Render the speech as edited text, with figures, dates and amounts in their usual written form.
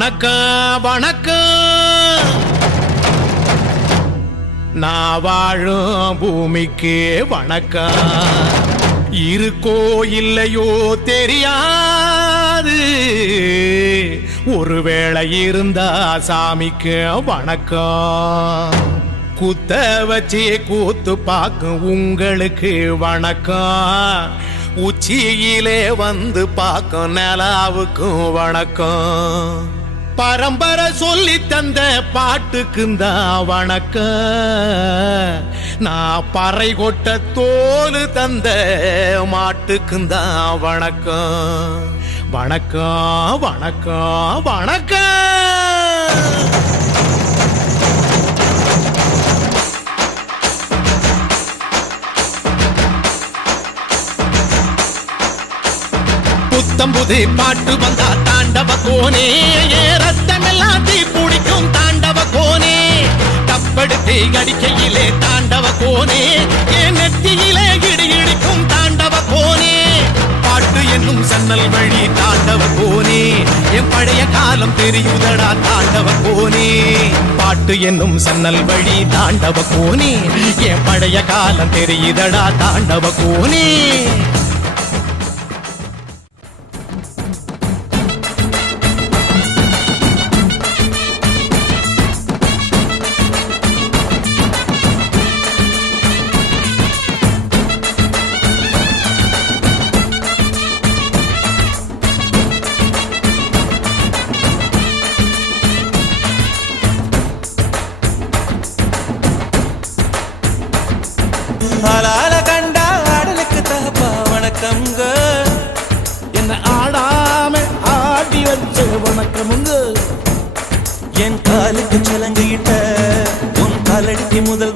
வணக்கம் வணக்கம். நான் வாழும் பூமிக்கு வணக்கம். இருக்கோ இல்லையோ தெரியாது, ஒருவேளை இருந்தா சாமிக்கு வணக்கம். குத்த வச்சு கூத்து பார்க்கும் உங்களுக்கு வணக்கம். உச்சியிலே வந்து பார்க்கும் நிலாவுக்கும் வணக்கம். பரம்பரை சொல்லி தந்த பாட்டுக்குந்தா வணக்கம். நான் பறை கொட்ட தோல் தந்த மாட்டுக்குந்தா வணக்கம். வணக்கம் வணக்கம் வணக்கம். புத்தம்புது பாட்டு வந்தா தாண்டவ கோனே, ரத்தமெல்லாம் தீ பிடிக்கும் தாண்டவ கோனே. தப்படுத்து அடிக்கையிலே தாண்டவ கோனே, என் நெத்தியிலே இடி இடிக்கும் தாண்டவ கோனே. பாட்டு என்னும் சன்னல் வழி தாண்டவ கோனே, என் பழைய காலம் தெரியுதடா தாண்டவ கோனே. பாட்டு என்னும் சன்னல் வழி தாண்டவ கோனே, என் பழைய காலம் தெரியுதடா தாண்டவ கோனே. ஆளால கண்டா ஆடலுக்கு தகப்பா வணக்கம்ங்க. என்ன ஆடாம ஆடி வச்ச வணக்கமுங்க. என் காலுக்கு சலங்கிட்ட உன் காலடிக்கு முதல்